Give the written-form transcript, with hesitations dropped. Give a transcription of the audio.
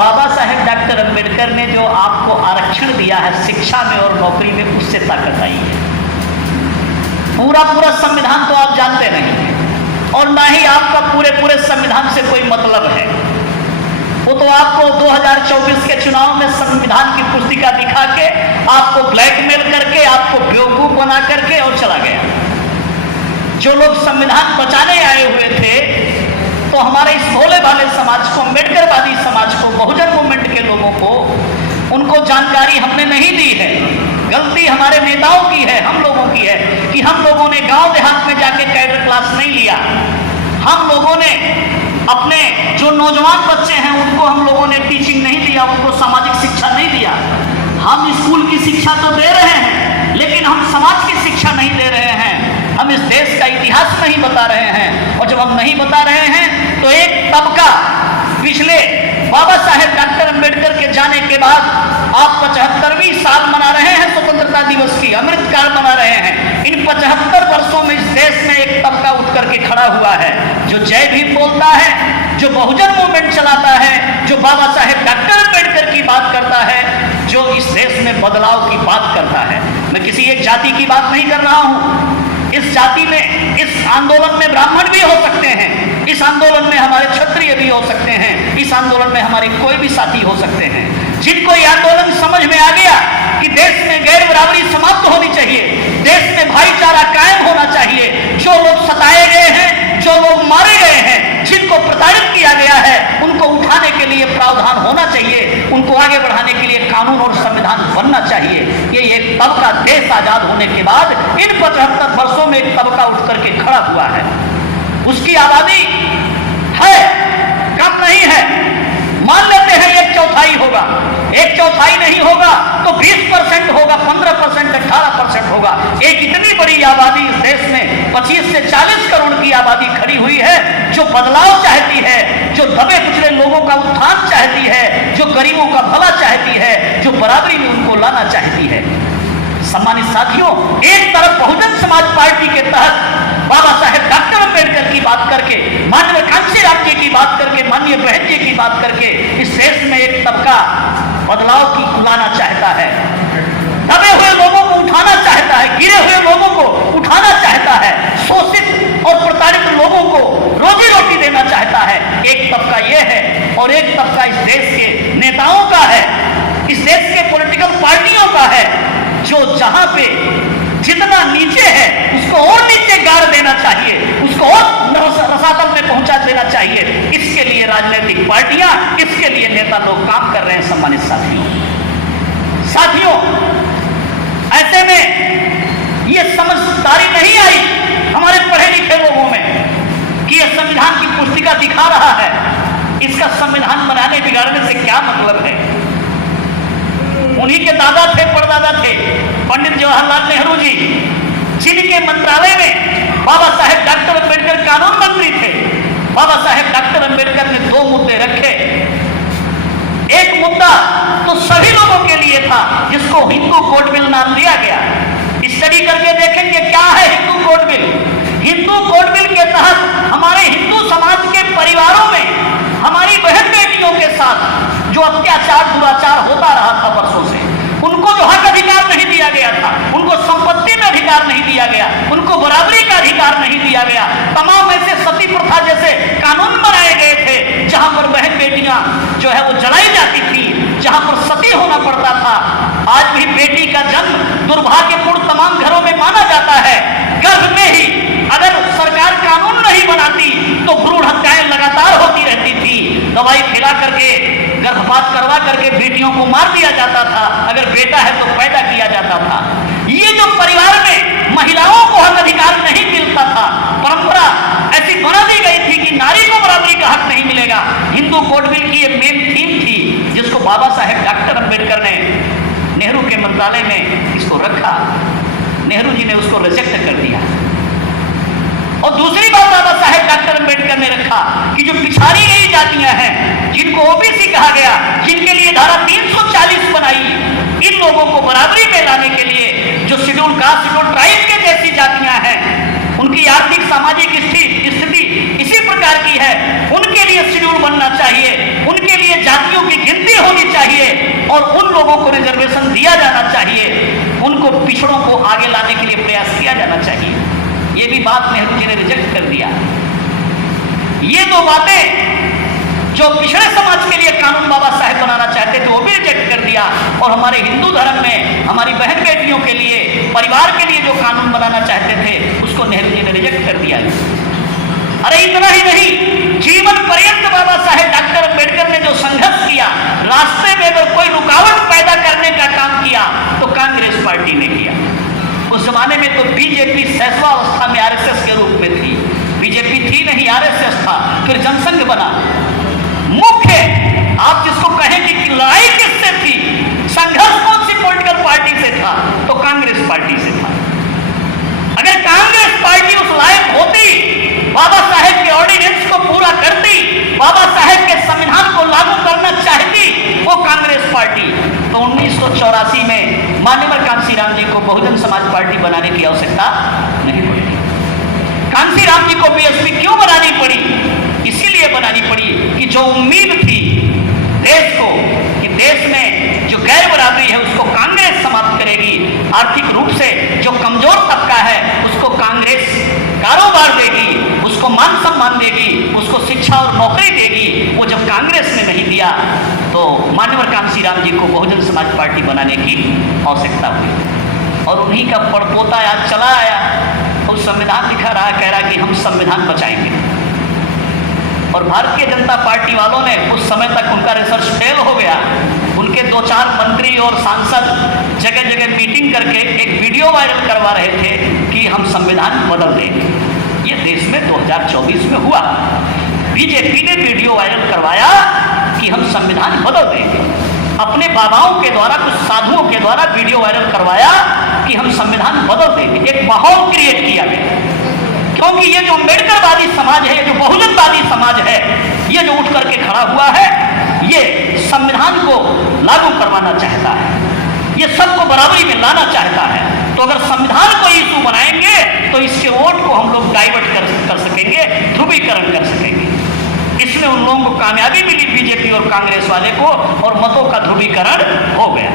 Baba Saheb doctor Ambedkar ने जो आपको आरक्षण दिया है शिक्षा में और नौकरी में, उससे ताकत आई है। पूरा पूरा संविधान तो आप जानते नहीं हैं और ना ही आपका पूरे संविधान से कोई मतलब है। वो तो आपको 2024 के चुनाव में संविधान की पुस्तिका दिखा के, आपको ब्लैकमेल करके, आपको बेवकूफ बना करके और चला गया। जो लोग संविधान बचाने आए हुए थे, तो हमारे इस भोले भाले समाज को, अम्बेडकरवादी समाज को, बहुजन मूवमेंट के लोगों को, उनको जानकारी हमने नहीं दी है। गलती हमारे नेताओं की है, हम लोगों की है कि हम लोगों ने गांव देहात में जाके कैडर क्लास नहीं लिया। हम लोगों ने अपने जो नौजवान बच्चे हैं उनको हम लोगों ने टीचिंग नहीं दिया, उनको सामाजिक शिक्षा नहीं दिया। हम स्कूल की शिक्षा तो दे रहे हैं, लेकिन हम समाज की शिक्षा नहीं दे रहे हैं। हम इस देश का इतिहास नहीं बता रहे हैं। और जब हम नहीं बता रहे हैं तो एक तबका, पिछले बाबा साहेब डॉक्टर अंबेडकर के जाने के बाद आप 75वीं साल मना रहे हैं स्वतंत्रता दिवस की, अमृतकाल मना रहे हैं। इन 75 वर्षों में इस देश में एक तबका उठ करके खड़ा हुआ है, जो जय भीम बोलता है, जो बहुजन मूवमेंट चलाता है, जो बाबा साहेब डॉक्टर अंबेडकर की बात करता है, जो इस देश में बदलाव की बात करता है। मैं किसी एक जाति की बात नहीं कर रहा हूं। इस जाति में, इस आंदोलन में ब्राह्मण भी हो सकते हैं, इस आंदोलन में हमारे क्षत्रिय भी हो सकते हैं, इस आंदोलन में हमारे कोई भी साथी हो सकते हैं। जिनको ये आंदोलन समझ में आ गया कि देश में गैर बराबरी समाप्त होनी चाहिए, देश में भाईचारा कायम होना चाहिए, जो लोग सताए गए हैं, जो लोग मारे गए हैं, जिनको प्रताड़ित किया गया है, उनको उठाने के लिए प्रावधान होना चाहिए, उनको आगे बढ़ाने के लिए कानून और संविधान बनना चाहिए। ये एक तबका देश आजाद होने के बाद इन 75 वर्षों में एक तबका उठ करके खड़ा हुआ है। उसकी आबादी है, कम नहीं है। मान लेते हैं 1/4 होगा, 1/4 नहीं होगा तो 20% होगा, 15%, 18% होगा। एक इतनी बड़ी आबादी इस देश में 25 से 40 करोड़ की आबादी खड़ी हुई है, जो बदलाव चाहती है, जो दबे कुचले लोगों का उत्थान चाहती है, जो गरीबों का भला चाहती है, जो बराबरी में उनको लाना चाहती है। सम्मानित साथियों, एक तरफ बहुजन समाज पार्टी के तहत बाबा साहेब डॉक्टर अंबेडकर की बात करके, माननीय कांशी राम जी की बात करके, माननीय बहन जी की बात करके इस देश में एक तबका बदलाव की लाना चाहता है, दबे हुए लोगों को उठाना चाहता है, गिरे हुए लोगों को उठाना चाहता है, शोषित और प्रताड़ित लोगों को रोजी रोटी देना चाहता है। एक तबका यह है और एक तबका इस देश के नेताओं का है, इस देश के पॉलिटिकल पार्टियों का है, जो जहां पे जितना नीचे है उसको और नीचे गाड़ देना चाहिए, उसको और रसातल में पहुंचा देना चाहिए। इसके लिए राजनीतिक पार्टियां, इसके लिए नेता लोग काम कर रहे हैं। सम्मानित साथियों, ऐसे में ये समझदारी नहीं आई हमारे पढ़े लिखे लोगों में कि यह संविधान की पुस्तिका दिखा रहा है, इसका संविधान बनाने बिगाड़ने से क्या मतलब है। उन्हीं के दादा थे, परदादा थे, पंडित जवाहरलाल नेहरू जी, जिनके मंत्रालय में बाबा साहेब डॉक्टर अंबेडकर कानून मंत्री थे। बाबा साहेब डॉक्टर अंबेडकर ने 2 मुद्दे रखे। एक मुद्दा तो सभी लोगों के लिए था, जिसको हिंदू कोड बिल नाम दिया गया। स्टडी करके देखेंगे क्या है Hindu code bill. Hindu code bill के तहत हमारे हिंदू समाज के परिवारों में हमारी बहन बेटियों के साथ जो अत्याचार दुराचार होता रहा था वर्षों से, उनको जो हक अधिकार नहीं दिया गया था, उनको संपत्ति में अधिकार नहीं दिया गया, उनको बराबरी का अधिकार नहीं दिया गया। तमाम ऐसे सती प्रथा जैसे कानून बनाए गए थे, जहां पर बहन बेटियां जो है वो जलाई जाती थी, जहां पर सती होना पड़ता था। आज भी बेटी का जन्म दुर्भाग्यपूर्ण तमाम घरों में माना जाता है। गर्भ में ही अगर सरकार कानून नहीं बनाती तो भ्रूण हत्याएं लगातार होती रहती थी। दवाई खिला करके, गर्भपात करवा करके बेटियों को मार दिया जाता था, अगर बेटा है तो पैदा किया जाता था। ये जो परिवार में महिलाओं को हक अधिकार नहीं मिलता था, परंपरा ऐसी बना दी गई थी कि नारी को बराबरी का हक नहीं मिलेगा। हिंदू कोड बिल की ये मेन थीम थी, जिसको बाबा साहेब डॉक्टर अंबेडकर ने नेहरू के मंत्रालय में इसको रखा। नेहरू जी ने उसको रिजेक्ट कर दिया। और दूसरी बात बाबा साहेब डॉक्टर अंबेडकर ने रखा कि जो पिछाड़ी गई जातियां हैं, जिनको ओबीसी कहा गया, जिनके लिए धारा 340 बनाई, इन लोगों को बराबरी में लाने के लिए जो शेड्यूल कास्ट, शेड्यूल ट्राइब के जैसी जातियां हैं, उनकी आर्थिक सामाजिक स्थिति इसी प्रकार की है, उनके लिए शेड्यूल बनना चाहिए, उनके लिए जातियों की गिनती और उन लोगों को रिजर्वेशन दिया जाना चाहिए, उनको पिछड़ों को आगे लाने के लिए प्रयास किया जाना चाहिए। ये भी बात नेहरू जी ने रिजेक्ट कर दिया। ये दो बातें जो पिछड़े समाज के लिए कानून बाबा साहेब बनाना चाहते थे वो भी रिजेक्ट कर दिया, और हमारे हिंदू धर्म में हमारी बहन बेटियों के लिए, परिवार के लिए जो कानून बनाना चाहते थे उसको नेहरू जी ने रिजेक्ट कर दिया। अरे इतना ही नहीं, जीवन पर्यंत बाबा साहेब डॉक्टर अम्बेडकर ने जो संघर्ष किया, रास्ते में अगर कोई रुकावट पैदा करने का काम किया तो कांग्रेस पार्टी ने किया। उस जमाने में तो बीजेपी शैशवावस्था में आरएसएस के रूप में थी, बीजेपी थी नहीं, आरएसएस था, फिर जनसंघ बना। मुख्य आप जिसको कहेंगे कि लड़ाई किससे थी, संघर्ष कौन सी पॉलिटिकल पार्टी से था, तो कांग्रेस पार्टी से था। अगर कांग्रेस पार्टी उस लायक होती, बाबा साहेब के ऑर्डिनेंस को पूरा करती, बाबा साहेब के संविधान को लागू करना चाहती वो कांग्रेस पार्टी, तो 1984 में मान्यवर कांशीराम जी को बहुजन समाज पार्टी बनाने की आवश्यकता नहीं पड़ी। कांशीराम जी को बीएसपी क्यों बनानी पड़ी? इसीलिए बनानी पड़ी कि जो उम्मीद थी देश को कि देश में जो गैर बराबरी है उसको कांग्रेस समाप्त करेगी, आर्थिक रूप से जो कमजोर तबका है उसको कांग्रेस कारोबार देगी, उसको मान सम्मान देगी, उसको शिक्षा और नौकरी देगी। वो जब कांग्रेस ने नहीं दिया तो मान्यवर कांशीराम जी को बहुजन समाज पार्टी बनाने की आवश्यकता हुई, और उन्हीं का पड़पोता आज चला आया और संविधान लिखा रहा, कह रहा कि हम संविधान बचाएंगे। और भारतीय जनता पार्टी वालों ने उस समय तक उनका रिसर्च फेल हो गया। उनके 2-4 मंत्री और सांसद जगह जगह मीटिंग करके एक वीडियो वायरल करवा रहे थे कि हम संविधान बदल देंगे। ये देश में 2024 में हुआ, बीजेपी ने वीडियो वायरल करवाया कि हम संविधान बदल देंगे। अपने बाबाओं के द्वारा, कुछ साधुओं के द्वारा वीडियो वायरल करवाया कि हम संविधान बदल देंगे। एक माहौल क्रिएट किया गया, क्योंकि ये जो अम्बेडकरवादी समाज है, ये जो बहुजनवादी समाज है, ये जो उठ करके खड़ा हुआ है, ये संविधान को लागू करवाना चाहता है, ये सबको बराबरी में लाना चाहता है। तो अगर संविधान को इशू बनाएंगे तो इससे वोट को हम लोग डाइवर्ट कर सकेंगे, ध्रुवीकरण कर सकेंगे। इसमें उन लोगों को कामयाबी मिली, बीजेपी और कांग्रेस वाले को, और मतों का ध्रुवीकरण हो गया।